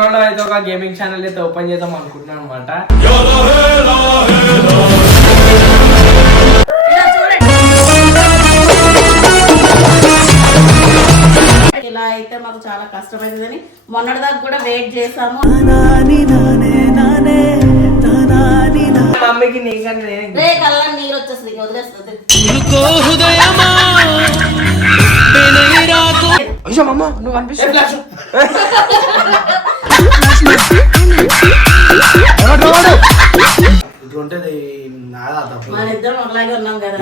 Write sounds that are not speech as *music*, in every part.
త్వరలో అయితే ఒక గేమింగ్ ఛానల్ అయితే ఓపెన్ చేద్దాం అనుకుంటున్నాను అనమాట ఇలా అయితే మాకు చాలా కష్టమైందని మొన్నటిదాకా కూడా వెయిట్ చేసాము మమ్మీకి నీకన్నా నేను రే కల్లా నీరు వచ్చేస్తుంది ఇక వదిలేస్తుంది. *laughs* అయ్యో మమ్మ నువ్వు అనిపిస్తుంది *laughs* ఇట్లుంటది నాదా తప్పు. మన ఇద్దరం ఒకలాగే ఉన్నాం కదా.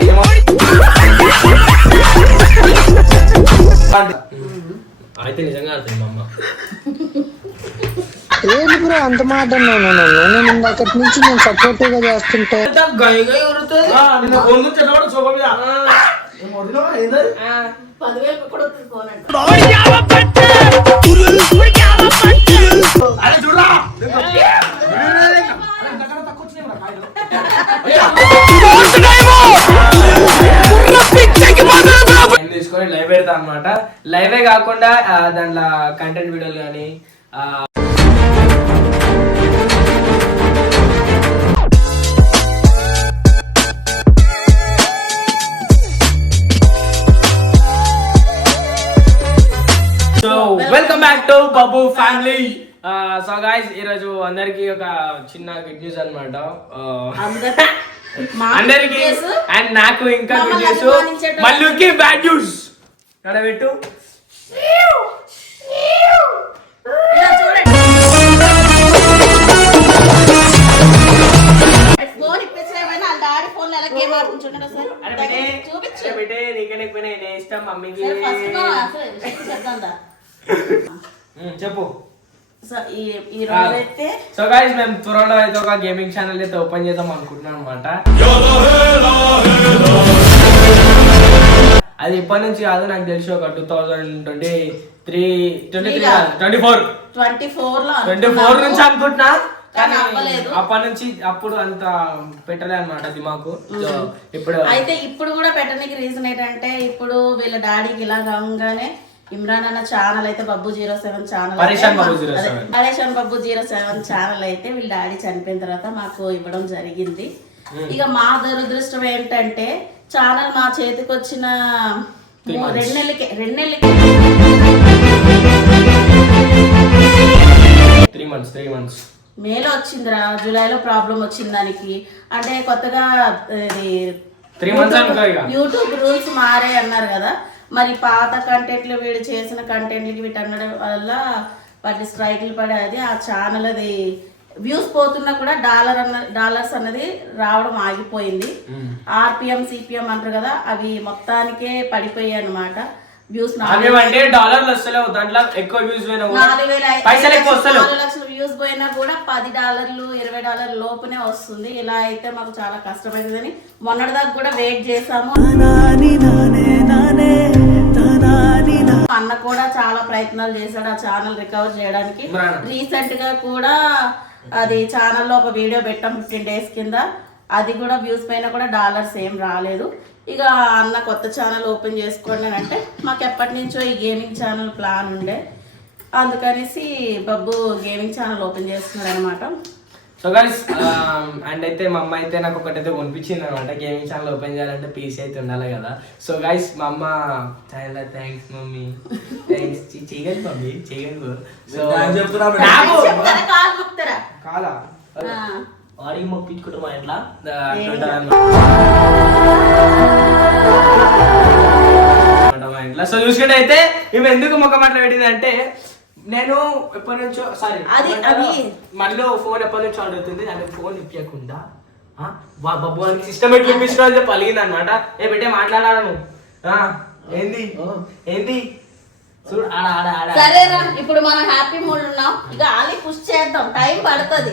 అయితే నిజంగా ఆడుతుంది మమ్మ ఏంటి బ్రో అంత మాట అన్నావు నన్ను? నేను ఇందాకటి నుంచి నేను సపోర్టివ్గా చేస్తుంటే? పదివేలు కూడా తీసుకోనంట తీసుకొని లైవ్ పెడతా అనమాట లైవే కాకుండా దాంట్లో కంటెంట్ వీడియోలు కానీ so welcome back to Babu family so guys ఈరోజు అందరికి ఒక చిన్న గుడ్ న్యూస్ అనమాట అందరికీ అండ్ నాకు ఇంకా గుడ్ న్యూస్ మళ్ళీకి బ్యాడ్ న్యూస్ ఉమ్, చెప్పు. సో ఈ ఈ రోజైతే సో గాయస్ మేము త్వరలో అయితే ఒక గేమింగ్ ఛానల్ అయితే ఓపెన్ చేద్దాం అనుకుంటున్నాం అనమాట అది ఇప్పటి నుంచి కాదు నాకు తెలిసి ఒక two thousand twenty three twenty three twenty four twenty ఫోర్లో ట్వంటీ ఫోర్ నుంచి అనుకుంటున్నా. కానీ. అప్పటి నుంచి అప్పుడు అంత పెట్టలే అనమాట దిమాకు సో ఇప్పుడు అయితే ఇప్పుడు కూడా పెట్టడానికి రీజన్ ఏంటంటే ఇప్పుడు వీళ్ళ డాడీకి ఇలా కాగానే ఇమ్రాన్ అన్న ఛానల్ అయితే బబ్బు జీరో సెవెన్ ఛానల్ పరేషాన్ బాబు 07. పరేషాన్ బబ్బు జీరో సెవెన్ ఛానల్ అయితే వీళ్ళ డాడీ చనిపోయిన తర్వాత మాకు ఇవ్వడం జరిగింది ఇక మా దురదృష్టం ఏంటంటే ఛానల్ మా చేతికి వచ్చిన. రెండు నెలలకి రెండు నెలలకి త్రీ మంత్స్ త్రీ మంత్స్ మేలో వచ్చిందిరా జూలైలో ప్రాబ్లం వచ్చింది దానికి అంటే కొత్తగా. యూట్యూబ్ రూల్స్ మారే అన్నారు కదా మరి పాత కంటెంట్లు వీడు చేసిన కంటెంట్లకి వీటి అనడం వల్ల వాటి స్ట్రైక్లు పడేది ఆ ఛానల్ అది వ్యూస్ పోతున్నా కూడా డాలర్ అన్న డాలర్స్ అన్నది రావడం ఆగిపోయింది. ఆర్పిఎం సిపిఎం అంటారు కదా అవి మొత్తానికే పడిపోయాయి అనమాట వ్యూస్ అవి అంటే డాలర్లు వస్తలేవు దాంట్లో ఎక్కువ వ్యూస్ పైసలు ఎక్కువ నాలుగు లక్షల పోయినా కూడా పది డాలర్లు ఇరవై డాలర్ల లోపునే వస్తుంది. ఇలా అయితే మాకు చాలా కష్టమైందని మొన్నటిదాకా కూడా వెయిట్ చేసాము అన్న కూడా చాలా ప్రయత్నాలు చేశాడు ఆ ఛానల్ రికవర్ చేయడానికి. రీసెంట్గా కూడా అది ఛానల్లో ఒక వీడియో పెట్టాం ఫిఫ్టీన్ డేస్ కింద. అది కూడా వ్యూస్ పైన కూడా డాలర్స్ ఏం రాలేదు. ఇక అన్న కొత్త ఛానల్ ఓపెన్ చేసుకోండి అంటే మాకు ఎప్పటి నుంచో ఈ గేమింగ్ ఛానల్ ప్లాన్ ఉండే. అందుకనేసి బబ్బు గేమింగ్ ఛానల్ ఓపెన్ చేస్తున్నాడు అనమాట సో గైస్ అండ్ అయితే మా అమ్మ అయితే నాకు ఒకటైతే కొనిపించింది అనమాట గేమింగ్ ఛానల్ ఓపెన్ చేయాలంటే పీసీ అయితే ఉండాలి కదా. సో గైస్ మా అమ్మ చాలా థ్యాంక్స్ మమ్మీ. థ్యాంక్స్ చేయగలి మమ్మీ చేయగలి సో కాలు ముక్తారా కాలా? ఆ. వాడికి మొప్పించుకుంటామా ఎట్లా? ఏం ఇట్లా. సో చూసుకుంటే అయితే ఇవి ఎందుకు ముఖం అట్లా పెట్టింది అంటే నేను ఎప్పటి నుంచో సారీ అది- అది- మళ్ళీ ఫోన్ ఎప్పటి నుంచో అడుగుతుంది దానికి ఫోన్ ఇప్పకుండా వా బాబు అని సిస్టమ్ ఎట్లా ఇప్పించడం అని చెప్పి అలిగింది అనమాట ఏ పెట్టే మాట్లాడాలను ఏంది? ఏంది? చూడు ఆడ ఆడ ఆడ. సరేరా ఇప్పుడు మనం హ్యాపీ మూడ్ ఉన్నాం. ఇక ఆలి పుష్ చేద్దాం టైం పడుతుంది.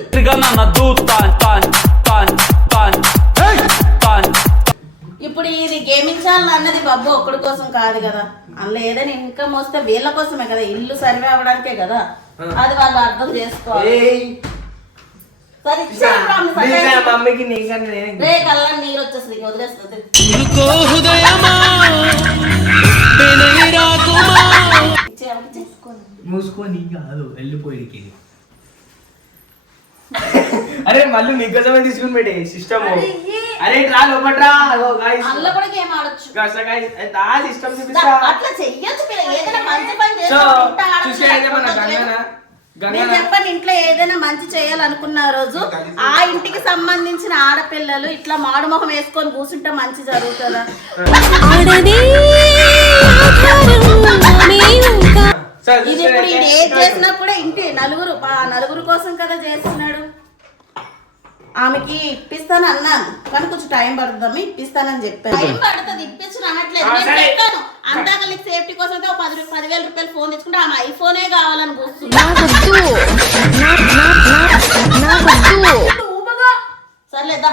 ఇప్పుడు ఇది గేమింగ్ ఛానల్ అన్నది బబ్బు ఒక్కడి కోసం కాదు కదా. అందులో ఏదైనా ఇన్కమ్ వస్తే వీళ్ళ కోసమే కదా. ఇల్లు సర్వే అవ్వడానికే కదా. అది వాళ్ళు అర్థం చేసుకోవాలి. రా, నీరు వచ్చేస్తుంది వదిలేస్తుంది. మూసుకొని కాదు వెళ్ళిపోయిడికి అరే మళ్ళీ మీకోసమే తీసుకుని పెట్టి సిస్టమ్ అరే రా లోపట్రా అందులో కూడా గేమ్ ఆడొచ్చు. సిస్టమ్ దా, చూపిస్తా. అట్లా చెయ్యొచ్చు పిల్ల ఏదైనా మంచి పని సో చేస్తే ఇంట ఆడొచ్చు, చూసేదైతే మన లేకపోతే గంగన? లేదు. గంగన? నేను చెప్పండి ఇంట్లో ఏదైనా మంచి చేయాలనుకున్న రోజు ఆ ఇంటికి సంబంధించిన ఆడపిల్లలు ఇట్లా మాడు మొహం వేసుకొని కూర్చుంటే మంచి జరుగుతుందా? ఇది ఇప్పుడు ఏది చేసినా కూడా ఇంటి నలుగురు ఆ నలుగురు కోసం కదా చేస్తున్నాడు. ఆమెకి ఇప్పిస్తాను అన్నాను. కానీ కొంచెం టైం పడుతుందమ్మ ఇప్పిస్తానని చెప్పాను. టైం పడుతుంది ఇప్పించను అనట్లేదు నేను సరే. చెప్పాను అందాక నీకు సేఫ్టీ కోసం ఒక పది పదివేల రూపాయలు ఫోన్ తెచ్చుకుంటే ఆమె ఐఫోనే కావాలని కూర్చుంది సర్లేదా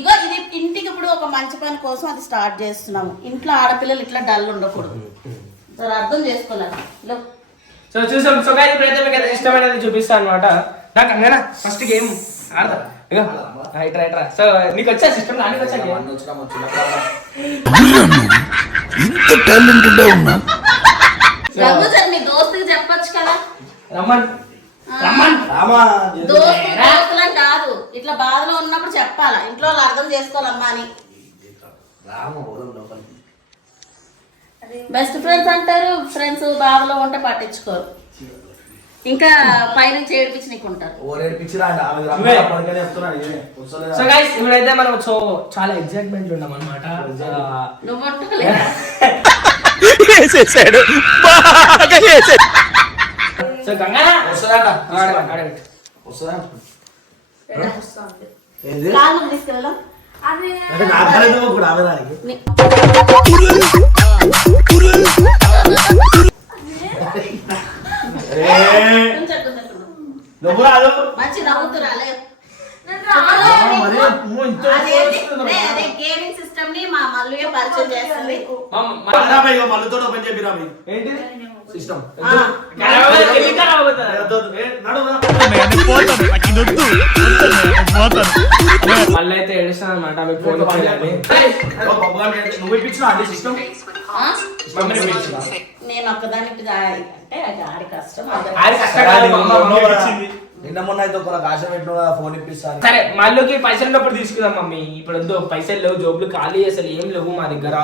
ఇగో ఇది ఇంటికి ఇప్పుడు ఒక మంచి పని కోసం అది స్టార్ట్ చేస్తున్నాము. ఇంట్లో ఆడపిల్లలు ఇట్లా డల్ ఉండకూడదు. సరే అర్థం చేసుకోలేదు. లో. సో చూసాం. సో ఇప్పుడైతే మీకు ఇష్టమైనది చూపిస్తాను అనమాట నాకు అంగనా ఫస్ట్ గేమ్. రైట్ రైట్ రా సో నీకు వచ్చా సిస్టమ్? నాకు వచ్చా game? అన్నీ వచ్చినా వచ్చిన రఘు సార్ మీ దోస్తుకి చెప్పొచ్చు కదా? రమ్మన్. రమ్మన్. రామా దోస్తు దోస్తులని కాదు. ఇట్లా బాధలో ఉన్నప్పుడు చెప్పాలా? ఇంట్లో వాళ్ళు అర్థం చేసుకోవాలమ్మా అని. బెస్ట్ ఫ్రెండ్స్ అంటారు ఫ్రెండ్స్ బాధలో ఉంటే పట్టించుకోరు. ఇంకా పైనుంచి ఏడిపించి నీకు ఉంటారు? సో గైస్ ఇప్పుడైతే మనం సో చాలా ఎగ్జైట్మెంట్ ఉన్నాం అనమాట నువ్వు వేసేసాడు. బాగా వేసేసాడు సో గంగా వస్తుందట. వస్తుందా ఏంది కాలు తీసుకెళ్దాం అంటే నా పని కూడా ఆమె దానికి నీ- కొంచెం కొంచెం నువ్వు రాదు. మంచి నవ్వుతురా లే. మరి అమ్మో, ఇంత అదేంటి? వస్తుందా? రే, అదే గేమింగ్ సిస్టమ్ని మా మల్లుయే పరిచయం చేస్తుంది. మళ్ళీతో ఓపెన్ చెప్పిరా మీ. ఏంటిది సిస్టమ్? మళ్ళీ అయితే ఏడుస్తాను అనమాట మీకు ఫోన్ నువ్వు ఇప్పించిన అంటే సిస్టమ్? నేను ఇప్పుడు దా- అంటే అది ఆడి కష్టం. ఆడి కష్టం కాదు, మా అమ్మ మమ్మీ ఇచ్చింది. నిన్న మొన్న అయితే ఒక ఆశ పెట్టిన ఫోన్ ఇప్పిస్తాను. సరే మళ్ళీకి పైసలు ఉన్నప్పుడు తీసుకుందాం మమ్మీ. ఇప్పుడు వద్దు పైసలు లేవు జోబులు ఖాళీ అసలు ఏం లేవు మా దగ్గర.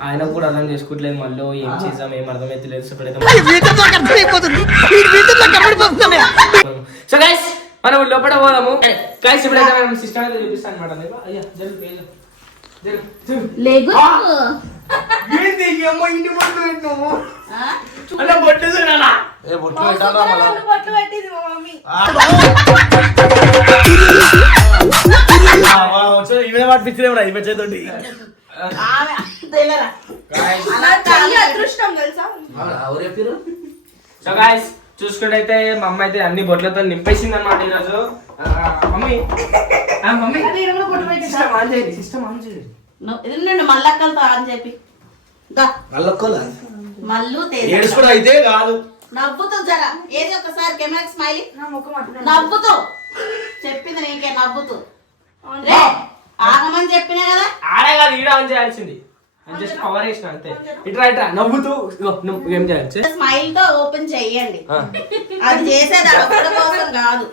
ఆయన కూడా అర్థం చేసుకోవట్లేదు మళ్ళీ ఏం చేద్దాం ఏం అర్థమైతలేదు సో గైస్ మనం లోపల పోదాము. గైస్ ఇప్పుడైతే మనం సిస్టమ్ అయితే చూపిస్తాను అనమాట అయ్యా జరుగు లేగు ఏంది అమ్మ ఇన్ని బొట్టు పెట్టినావు? అలా బొట్టు ఏ బొట్లు పెట్టాలా మళ్ళా? ఇవే పట్టించలే కూడా ఇవే తెలియరా అలా తల్లి అదృష్టం తెలుసా? సో గాయస్ చూసుకుంటే మా అమ్మ అయితే అన్ని బొట్లతో నింపేసింది అనమాట ఈరోజు. మమ్మీ. ఆ, మమ్మీ. సిస్టమ్ ఆన్ చేయండి సిస్టమ్ ఆన్ చేయండి నువ్వు- ఇది నుండి మల్లక్కలతో ఆన్ చెప్పి మల్లు తేజ. అయితే కాదు. నవ్వుతూ జర ఏది ఒకసారి కెమెరా స్మైలీ? నవ్వుతూ. చెప్పింది నీకే నవ్వుతూ. ఆగమని చెప్పినా కదా? ఆడే కాదు ఈడ ఆన్ చేయాల్సింది. జస్ట్ కవర్ చేసిన అంతే. ఇట్రా ఇట్రా నవ్వుతూ ఏం చేయాలి? స్మైల్తో ఓపెన్ చెయ్యండి ఆ. అది చేసేది కోసం కాదు.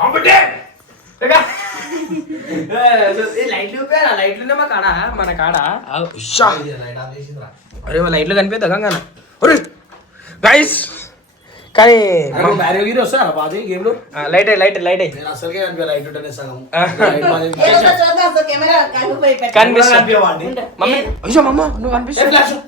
అప్పుడే లైట్లు ఊపారా? లైట్లు ఉన్నాయి మా కాడ మన కాడ. లైట్లు కనిపిద్దా గంగన ఒరే గైస్ కానీ లైట్ లైట్ లైట్ నేను అసలుకే కనిపి లైట్ ఉంటేనే సగం. ఆ. లైట్ బాధ ఏం ఏ ఒకసారి చూద్దాం అసలు కెమెరా కనిపోయి పెట్టు. కనిపిస్తా. కనిపించవాడిని. ఉండు. మమ్మీ. అయ్యో మమ్మ నువ్వు కనిపిస్తావు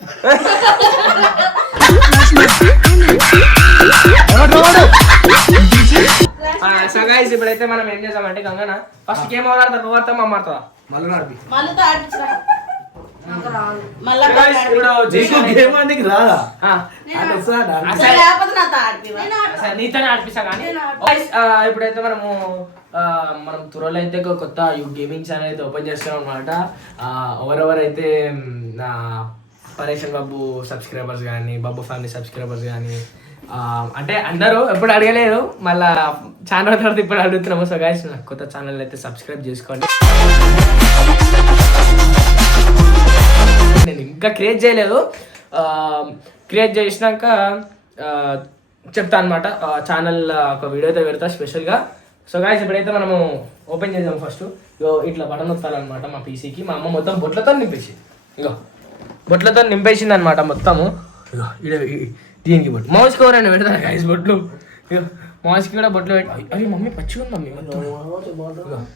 సో గైస్ ఇప్పుడైతే మనం ఏం చేద్దామంటే గంగన? ఫస్ట్ గేమ్ ఆడతారు? నువ్వు ఆడతావు మమ్మ ఆడతావా? మళ్ళీ మళ్ళా ఇప్పుడైతే మనము ఆ, మనం త్వరలో అయితే కొత్త గేమింగ్ ఛానల్ అయితే ఓపెన్ చేస్తాం అనమాట ఎవరెవరైతే నా పరేషన్ బాబు సబ్స్క్రైబర్స్ కానీ బాబు ఫ్యామిలీ సబ్స్క్రైబర్స్ కానీ అంటే అందరూ ఎప్పుడు అడగలేదు మళ్ళా ఛానల్ తర్వాత ఇప్పుడు అడుగుతున్నాము. సో గాయస్ కొత్త ఛానల్ అయితే సబ్స్క్రైబ్ చేసుకోండి. ఇంకా క్రియేట్ చేయలేదు. క్రియేట్ చేసినాక చెప్తా అనమాట ఛానల్ ఒక వీడియో అయితే పెడతా స్పెషల్గా సో గాయస్ ఇప్పుడైతే మనము ఓపెన్ చేద్దాం ఫస్ట్ ఇగో ఇట్లా బటన్ వస్తారనమాట మా పీసీకి మా అమ్మ మొత్తం బొట్లతో నింపేసి ఇగో బొట్లతో నింపేసింది అనమాట మొత్తము. ఇగో దీనికి బొట్టు మౌస్ కవర్ అని పెడతాను గాయస్ బొట్లు. ఇగో మౌస్కి కూడా బొట్లు పెట్టి అరే మమ్మీ పచ్చిగా ఉంది మమ్మీ మొత్తం.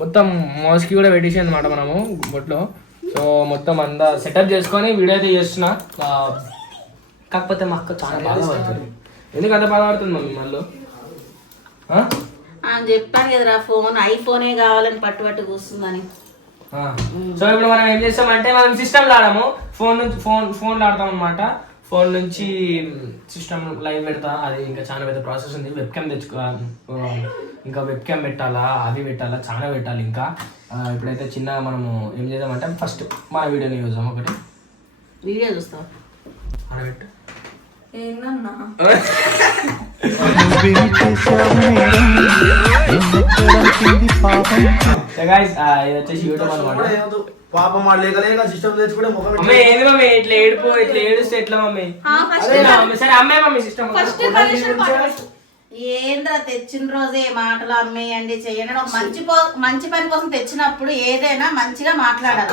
మొత్తం మౌస్కి కూడా పెట్టేసి అనమాట మనము బొట్లో. సో మొత్తం అంతా సెటప్ చేసుకొని వీడియో అయితే చేస్తున్నా. కాకపోతే మా అక్క చాలా బాధపడుతుంది. ఎందుకు అంత బాధపడుతుంది మమ్మీ మళ్ళీ చెప్పాను కదరా ఫోన్ ఐఫోనే కావాలని పట్టు పట్టు కూస్తుందని. ఆ. సో ఇప్పుడు మనం ఏం చేస్తామంటే మనం సిస్టమ్ ఆడాము ఫోన్ నుంచి ఫోన్ ఫోన్ ఆడతాం అనమాట ఫోన్ నుంచి సిస్టమ్ లైవ్ పెడతా అది ఇంకా చాలా పెద్ద ప్రాసెస్ ఉంది. వెబ్ క్యామ్ తెచ్చుకో ఇంకా వెబ్ క్యామ్ పెట్టాలా అవి పెట్టాలా చాలా పెట్టాలి ఇంకా. ఇప్పుడైతే చిన్న మనము ఏం చేద్దామంటే ఫస్ట్ మన వీడియోని చూద్దాం. ఒకటి. వీడియో ఆడబెట్టు సో *laughs* గైస్ ఇది వచ్చేసి యూట్యూబ్ అనమాట పాపం వాడు లేక లేక సిస్టమ్ తెచ్చుకుంటే ముఖం పెట్టి- మమ్మీ ఏంది మమ్మీ? ఇట్లా ఏడుపు ఇట్లా ఏడుస్తే ఎట్లా మమ్మీ? అదేనా? మమ్మీ? సరే అమ్మే మమ్మీ సిస్టమ్ ఏంద్రా తెచ్చిన రోజే మాటలు అమ్మేయండి చెయ్యండి. ఒక మంచి మంచి పని కోసం తెచ్చినప్పుడు ఏదైనా మంచిగా మాట్లాడాలి?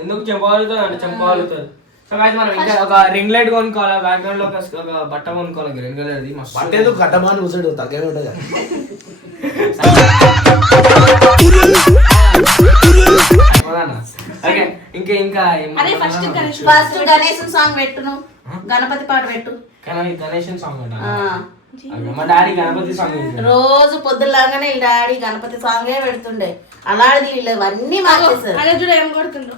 ఎందుకు చెంపగలుగుతుంది అంటే చెంపగలుగుతుంది సో గైస్ మనం ఇంకా ఒక రింగ్ లైట్ కొనుక్కోవాలి? బ్యాక్గ్రౌండ్లో ఒక ఒక బట్ట కొనుక్కోవాలి? గ్రీన్ కలర్ ది మస్తు బట్ట ఎందుకు కట్టమాని కూర్చోడు తగ్గమే ఉంటుంది కదా. ఓకే ఇంకా ఇంకా అరే ఫస్ట్ గణేశ్ సాంగ్ పెట్టును. గణపతి పాట పెట్టు. కానీ గణేషన్ సాంగ్ అంట మా డాడీ గణపతి సాంగ్. రోజు పొద్దులాగానే ఈ డాడీ గణపతి సాంగే పెడుతుండే. అలాంటిది వీళ్ళు అదే చూడ ఏం కొడుతుండ్రు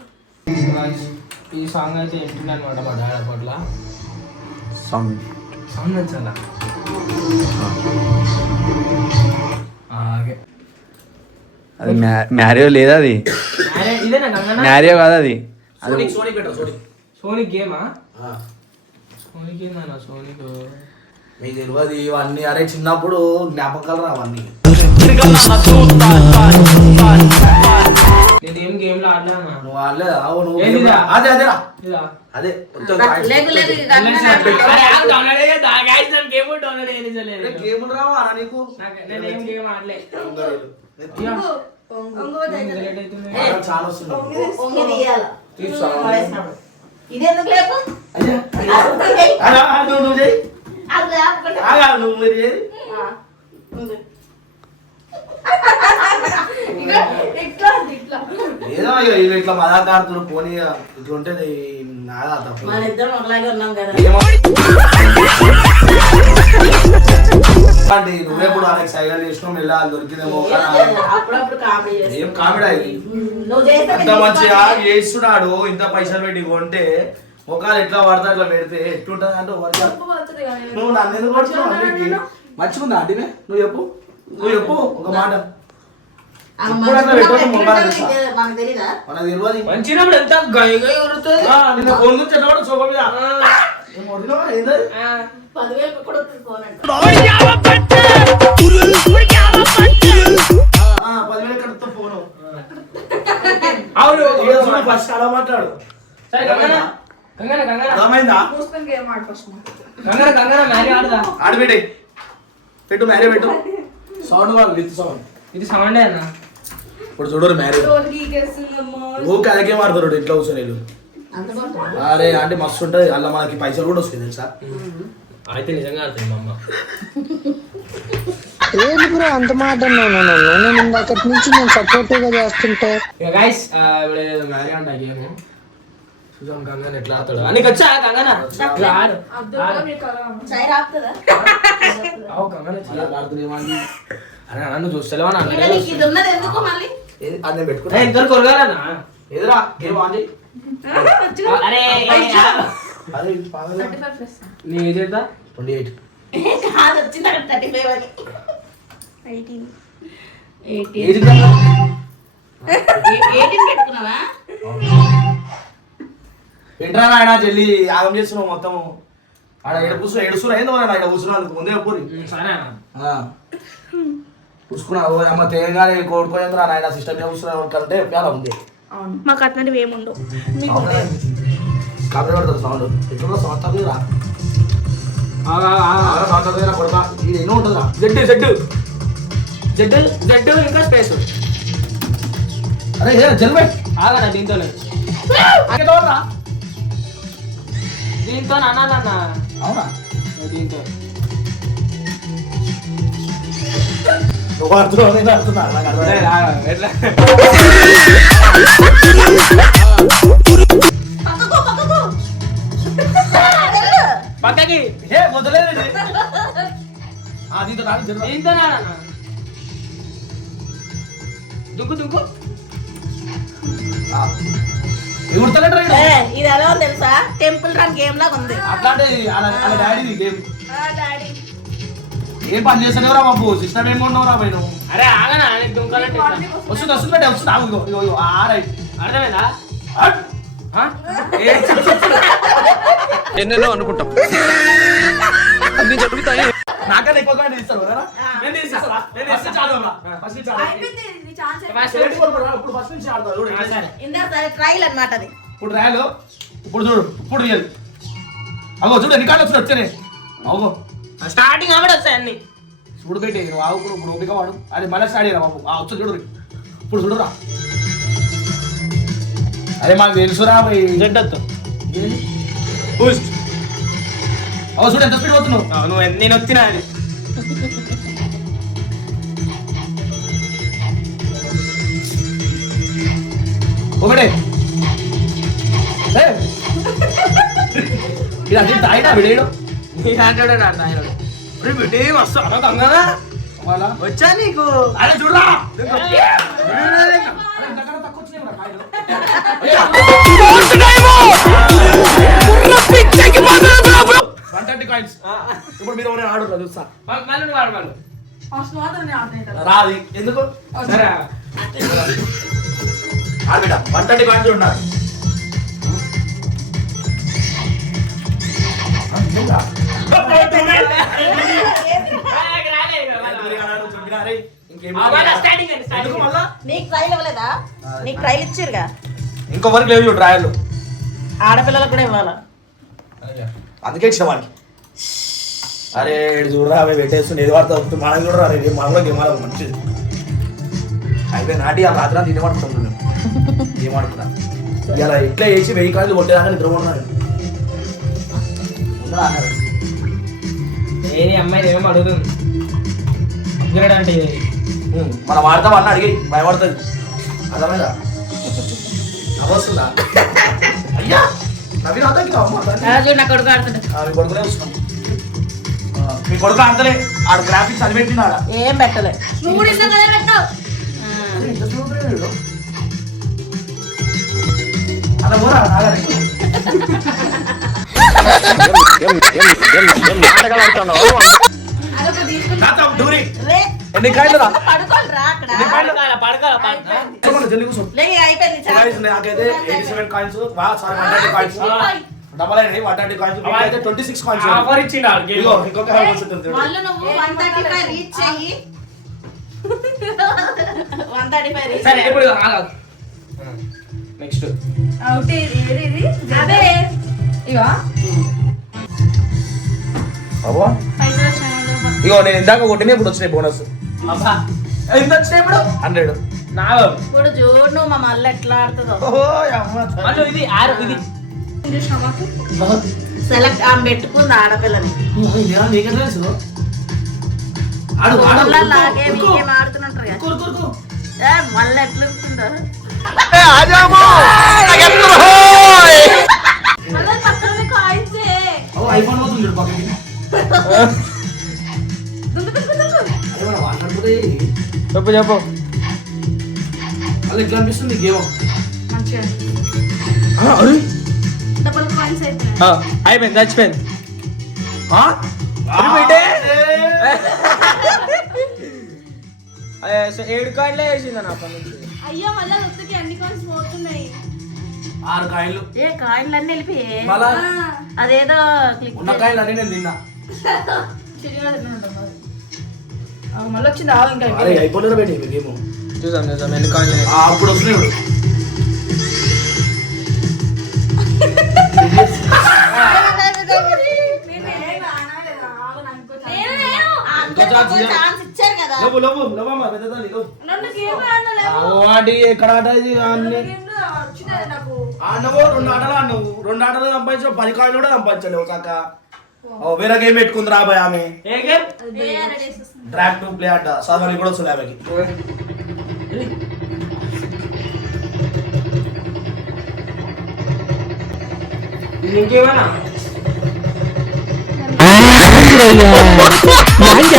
ఈ సాంగ్ అయితే వింటుండే అనమాట మా డాడీ అప్పట్లో సౌండ్ నచ్చాలా ఓకే అది మ్యా- మ్యారియో లేదా అది మ్యారియో కాదు అది అది సోనిక్ గేమా ఆ. సోనిక్ ఏందన్నా సోనిక్ మీకు తెలియదు ఇవన్నీ అరే చిన్నప్పుడు జ్ఞాపకాలు రా నువ్వు వాళ్ళే ఆవు నువ్వు? అదే అదేరా ఇదా? అదే లేకు లేకు. గేమ్ రావా నీకు? చాలా తీసుకో. ఇదెందుకు ఆ, నువ్వు నువ్వు. ఆగా, నువ్వు మీరు చేయి ఆ, ఉంది. ఇట్లా ఇట్లా ఏదో ఇక ఇట్లా మదాకాడుతున్నారు పోనీ ఇక ఇట్లా ఉంటేది నాదా తప్పు. మన ఇద్దరం ఒకలాగే ఉన్నాం కదా. ఏమో. అంటే నువ్వెప్పుడు వాళ్ళకి సైలెంట్ చేసినావు మెల్ల వాళ్ళు దొరికిందేమో ఏం అప్పుడప్పుడు కామెడీ ఏం చేస్తే అంత మంచిగా చేస్తున్నాడు ఇంత పైసలు పెట్టి కొంటే ముఖాలు ఎట్లా పడతా అట్లా పెడితే ఎట్లుంటది అంటే నువ్వు నన్ను ఎందుకు? మంచిగుందా అంటే నువ్వు చెప్పు. నువ్వు చెప్పు ఒక మాట. మంచినప్పుడు ఎంత గై గై ఉరుతుంది. ఆ, నిన్న ఫోన్ నుంచి ఎట్లా సోఫా మీద. పదివేలు కడుతా ఫోను. అవును ఫస్ట్ అలా మాట్లాడు. సరే గంగన. గంగన గంగన. అర్థమైందా? మూసుకొని గేమ్ ఆడుకోవచ్చు గంగన గంగన మ్యారీ ఆడదా? ఆడబెట్టే. పెట్టు మ్యారీ పెట్టు. సౌండ్ వాళ్ళు విత్ సౌండ్. ఇది సౌండే అన్న. ఇప్పుడు చూడరు మ్యారీ రోజు గీకేస్తుందమ్మా ఊకే అదకే మారుతారు ఇట్లా కూర్చొని వీళ్ళు. అరే అంటే మస్తు ఉంటుంది. అలా మనకి పైసలు కూడా వస్తాయి తెలుసా? అయితే నిజంగా ఆడుతుంది మా అమ్మ. ఏంది బ్రో అంత మాట నేను నుంచి నేను సపోర్టివ్గా చేస్తుంటే. ఇక గైస్ ఇప్పుడు మ్యారీ అంట గేమ్. చూద్దాం గంగన ఎట్లా అని వచ్చా అవు అరే నన్ను చూస్తలేవా నా ఇంకా నీకు ఇది ఉన్నది ఎందుకు మళ్ళీ? ఏది? అది నేను పెట్టుకున్నా ఇద్దరు కొరగాలన్నా ఎదురా గేమ్ అరే అరే పాగలా. నీ ఏజ్ ఎంత? కాదు వచ్చింది అని. పెట్టుకున్నావా? ఏంట్రా నాయన చెల్లి యాగం చేస్తున్నావు మొత్తం. ఆడ ఏడు కూర్చున్నా ఏడుస్తున్నా ఏందో నాయన ఇక్కడ కూర్చున్నాను ముందే పూరి. ఓ అమ్మ తేగానే కోడుకోయిందిరా నాయన సిస్టమ్ మీద కూర్చున్నా కంటే చాలా ఉంది. అవును మాకు అట్లాంటివి ఏముండవు. కాబట్టి సౌండ్. ఎట్లా సౌండ్ తక్కువ రా. సౌండ్ తక్కువ కొడతా. ఇది ఎన్నో ఉంటుందిరా. జడ్డు జడ్డు జడ్డు జడ్డు ఇంకా స్పేస్ అరే జల్వే ఆగరా దీంతోనే. దీంతో అనాలన్నా. అవునా? దీంతో. నువ్వు అర్థం నేను అర్థం నాకు అర్థం ఎట్లా? పక్కకు ఏ వదలేదు దీంతో జల్వే దీంతో నాన్న. దుంకు దుంకు. ఇది ఎలా ఉంది తెలుసా? టెంపుల్ రన్ గేమ్ లాగా ఉంది. ఏం పని చేస్తానేవరా బాబు? సిస్టమ్ ఏమి ఉన్నావురా నేను అరే ఆగనా? వస్తుంది వస్తుంది అంటే వస్తుంది. ఆగు, ఇగో ఇగో ఇగో ఆ రైట్. అర్థమైందా? ఎన్నెన్నో అనుకుంటాం. అన్ని జరుగుతాయి. నాకన్నా ఎక్కువ కామెంట్ ఇస్తారు కదా నేను. నేను ఫస్ట్ నుంచి. అయిపోయింది. నీ ఛాన్స్ ఇప్పుడు ఫస్ట్ నుంచి ఆడదాం. చూడు ఆ, సరే. ఇందా సరే ట్రైల్ అన్నమాట అది. ఇప్పుడు రాయలు ఇప్పుడు చూడు ఇప్పుడు రియల్ అగో చూడు ఎన్ని కాళ్ళు వచ్చిన వచ్చానే అగో. స్టార్టింగ్ ఆవిడ వస్తాయి అన్ని. చూడు పెట్టి నువ్వు ఆవు ఇప్పుడు ఓపిక వాడు. అది మళ్ళీ స్టార్ట్ చేయరా బాబు. ఆ వచ్చు చూడు ఇప్పుడు చూడురా అరే మాకు తెలుసురా పోయి. చూడు ఎంత స్పీడ్ పోతున్నావు? నువ్వు ఎన్ని- నేను వచ్చినా ఒకటే! ఇది అది తాగినా విడేయడం వచ్చా నీకు? అరే చూడరా. థర్టీ కాయిన్స్ ఇప్పుడు మీరు ఎవరైనా ఆడుతున్నారు చూస్తా. మళ్ళీ నువ్వు మళ్ళీ రాది. ఎందుకు? సరే. ఆడబిడ్డ వన్ థర్టీ కాయిన్స్ ఉన్నారు. ఇంకొకరికి లేవు చూడు రాయలు ఆడపిల్లలకు కూడా ఇవ్వాలా? అందుకే ఇచ్చిన వాడికి అరే చూడరా అవి పెట్టేస్తుంది ఏది వాడుతా మనం చూడరా రే మనం కూడా గేమ్ ఆడాలి మంచిది. అయిపోయి నాటి ఆ రాత్రి అంతా తినేమనుకుంటాం మేము గేమ్ ఆడుకున్నా ఇలా ఇట్లా వేసి వెయ్యి కాళ్ళు కొట్టేదాకా నిద్రపోతున్నాను. ఏది అమ్మాయి ఏమో అడుగుతుంది. అంటే మనం వాడతాం అన్న అడిగి భయపడుతుంది. అర్థమైందా? నవ్వొస్తుందా? అయ్యా! నవీన్ అవుతాకి చూడు నా కొడుకు ఆడుతుంటే కొడుకునే వస్తున్నాం మీ కొడుకు అంతలే ఆడ గ్రాఫిక్స్ అది పెట్టిన ఏం పెట్టలే. కూడా ఇష్టం కదా పెట్టావు అలా పోరా ఎన్ని కాయలు అయిపోయింది. నాకైతే eighty seven coins sorry coins double అయినాయి వన్ థర్టీ కాయిన్స్ అయితే ట్వంటీ సిక్స్ కాయిన్స్ ఆఫర్ ఇచ్చిండు ఇంకొక. మళ్ళీ నువ్వు వన్ థర్టీ ఫైవ్ రీచ్ చెయ్యి. వన్ థర్టీ ఫైవ్ రీచ్ సరే ఇప్పుడు నెక్స్ట్ అవుట్ ఏది ఇది? అదే. ఇవా అబ్బో. ఇగో నేను ఇందాక కొట్టిన ఇప్పుడు వచ్చినాయి బోనస్ అబ్బా. ఎంత వచ్చినాయి ఇప్పుడు? హండ్రెడ్. నా ఇప్పుడు చూడు నువ్వు మా మళ్ళీ ఎట్లా ఆడుతుందో. ఇది ఆరు ఇది సెలెక్ట్ ఆమె పెట్టుకుంది ఆడపిల్లని. నీకెట్లా తెలుసు? ఆడు ఆడు లాగే మీకేం ఆడుతున్నట్టు కొరు కొరు కొరు ఏ మళ్ళీ ఎట్లా ఐఫోన్ పక్కకి. చెప్పు చెప్పు. అది ఎట్లా అనిపిస్తుంది గేమ్? మంచిగా. అరే! అయిపోయింది చచ్చిపోయింది. ఏడు కాయిన్లే వేసింది నా అప్పటి నుంచి? అయ్యో మళ్ళీ ఉత్తకి అన్ని కాయిన్స్ పోతున్నాయి. ఆరు కాయలు ఏ కాయిన్లు అన్ని వెళ్ళిపోయి మళ్ళా అదేదో క్లిక్ ఉన్న కాయలు అన్ని నేను తిన్నా. మళ్ళీ వచ్చింది ఆవు ఇంకా అయిపోలేదు చూసాం చూసాం ఎన్ని కాయిన్లు అప్పుడు వస్తున్నాయి ఎక్కడ ఆట ఇది? ఆడినవు రెండు ఆటలు ఆడినవు. రెండు ఆటలు సంపాదించావు పది కాయలు కూడా సంపాదించలేవు కాక. ఓ, వేరే గేమ్ పెట్టుకుంది రాబాయ్ ఆమె. డ్రాక్ టు ప్లే ఆట. చదవని కూడా వస్తుంది ఆమెకి. *laughs* *laughs* సరే ఇక.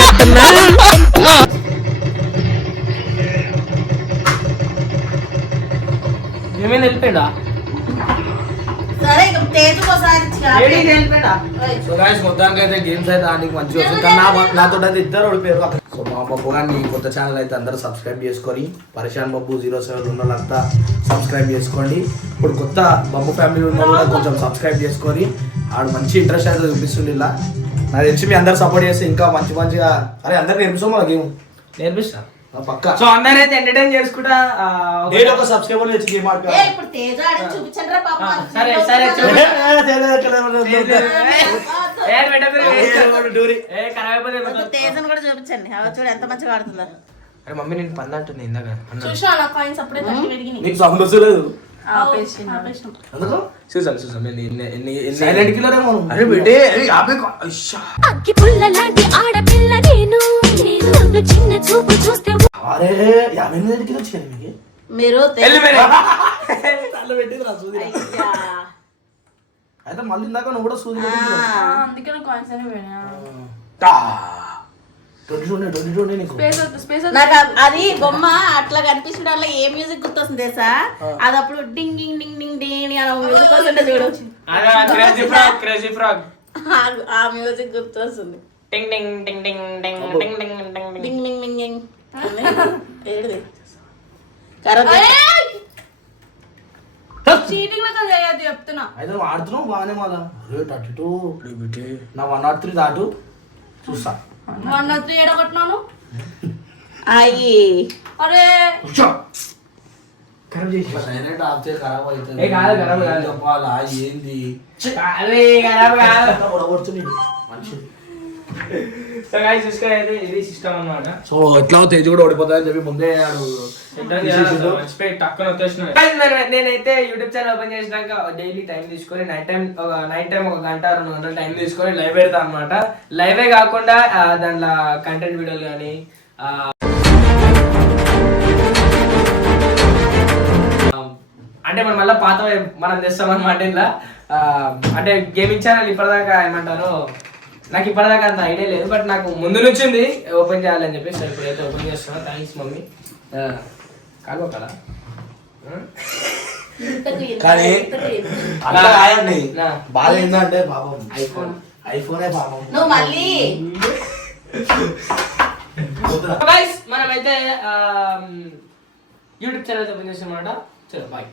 సో గాయస్ మొత్తానికి అయితే గేమ్స్ అయితే ఆడికి మంచిగా వస్తుంది. కానీ నా నాతో అయితే ఇద్దరు ఓడిపోయారు సో మా బబ్బు గారిని కొత్త ఛానల్ అయితే అందరూ సబ్స్క్రైబ్ చేసుకొని పరిశాన్ బబ్బు జీరో సెవెన్ ఉన్న వాళ్ళంతా సబ్స్క్రైబ్ చేసుకోండి. ఇప్పుడు కొత్త బబ్బు ఫ్యామిలీ ఉన్న కొంచెం సబ్స్క్రైబ్ చేసుకొని ఆడు మంచి ఇంట్రెస్ట్ అయితే చూపిస్తుంది ఇలా. నాకు తెలిసి మీ అందరు సపోర్ట్ చేస్తే ఇంకా మంచి మంచిగా అరే అందరికి నేర్పిస్తాం మన గేమ్? నేర్పిస్తా. పక్క. సో అందరైతే ఎంటర్టైన్ చేసుకుంటా నేను ఒక సబ్స్క్రైబర్ తెచ్చి గేమ్ ఆడుకో ఏ ఇప్పుడు తేజ ఆడి చూపించండి రా పాప. సరే, సరే. తేజను కూడా చూపించండి. అవ చూడు ఎంత మంచిగా ఆడుతుందో. అరే మమ్మీ నేను పని అంటుంది ఇందాక. అన్న. చూసా నా కాయిన్స్ అప్పుడే నీకు సౌండ్ వస్తలేదు ఆపేసిన ఆపేసిన ఎందుకు చూసాం చూసాం. సైలెంట్ కిల్లర్ అరే బిడ్డే. అరే ఆపే అయ్యా. అగ్గి పుల్ల లాంటి ఆడపిల్ల నేను. నన్ను చిన్న చూపు చూస్తే అరే యాభై ఎనిమిది కిలో వచ్చింది మీకు? మీరు తే- వెళ్ళు మరి. తల్ల పెట్టింది రా సూది. అయ్యా. అయితే మళ్ళీ ఇందాక నువ్వు కూడా సూది. అందుకే నా నీకు. స్పేస్ వద్దు స్పేస్ నాకు ఆ- అది బొమ్మ అట్లా కనిపించడం వల్ల ఏ మ్యూజిక్ గుర్తొస్తుంది తెలుసా? అది అప్పుడు డింగ్ డింగ్ డింగ్ డింగ్ డింగ్ అని మ్యూజిక్ వస్తుంటే చూడు. అదే క్రేజీ ఫ్రాగ్ క్రేజీ ఫ్రాగ్ ఆ- మ్యూజిక్ గుర్తొస్తుంది. టింగ్ టింగ్ టింగ్ టింగ్ టింగ్ టింగ్ టింగ్ టింగ్ టింగ్ డింగ్ డింగ్ డింగ్ డింగ్ అని. ఏడిది కరెక్ట్ చీటింగ్ లెక్క చేయొద్దు చెప్తున్నా. అయితే ఆడుతున్నావు బాగానే మళ్ళా నా వన్ నాట్ త్రీ దాటు. చూస్తా. వన్ త్రీ ఏడగొట్టినాను? అయ్యి. అరే! డైరెక్ట్ ఆఫ్ చేసి ఖరాబ్ అవుతుంది. ఏ కాదు, ఖరాబ్ కాదు. ఏం చెప్పాలా? ఏంది? అరే ఖరాబ్ కాదు. ఉడగొడుతుంది మంచి సో ఎట్లా తేజ్ కూడా ఓడిపోతాయని చెప్పి ముందే నేనైతే యూట్యూబ్ ఛానల్ ఓపెన్ చేసినాక డైలీ టైం తీసుకొని నైట్ టైం నైట్ టైం ఒక గంట రెండు గంటల టైం తీసుకొని లైవ్ పెడతా అనమాట లైవే కాకుండా దాంట్లో కంటెంట్ వీడియోలు కానీ అంటే మనం మళ్ళీ పాత మనం తెస్తాం అనమాట ఇలా అంటే గేమింగ్ ఛానల్ ఇప్పటిదాకా ఏమంటారు? నాకు ఇప్పటిదాకా అంత ఐడియా లేదు బట్ నాకు ముందు నుంచి ఉంది. ఓపెన్ చేయాలని చెప్పి సో ఇప్పుడైతే ఓపెన్ చేస్తున్నా. Thanks mummy. కాదు? కదా కానీ కాదండి. నా. బాధ ఏంటంటే పాపం ఐఫోన్ ఐఫోనే పాపం. నువ్వు మళ్ళీ. గైస్ మనమైతే యూట్యూబ్ ఛానల్ ఓపెన్ చేసిన అనమాట చలో బాయ్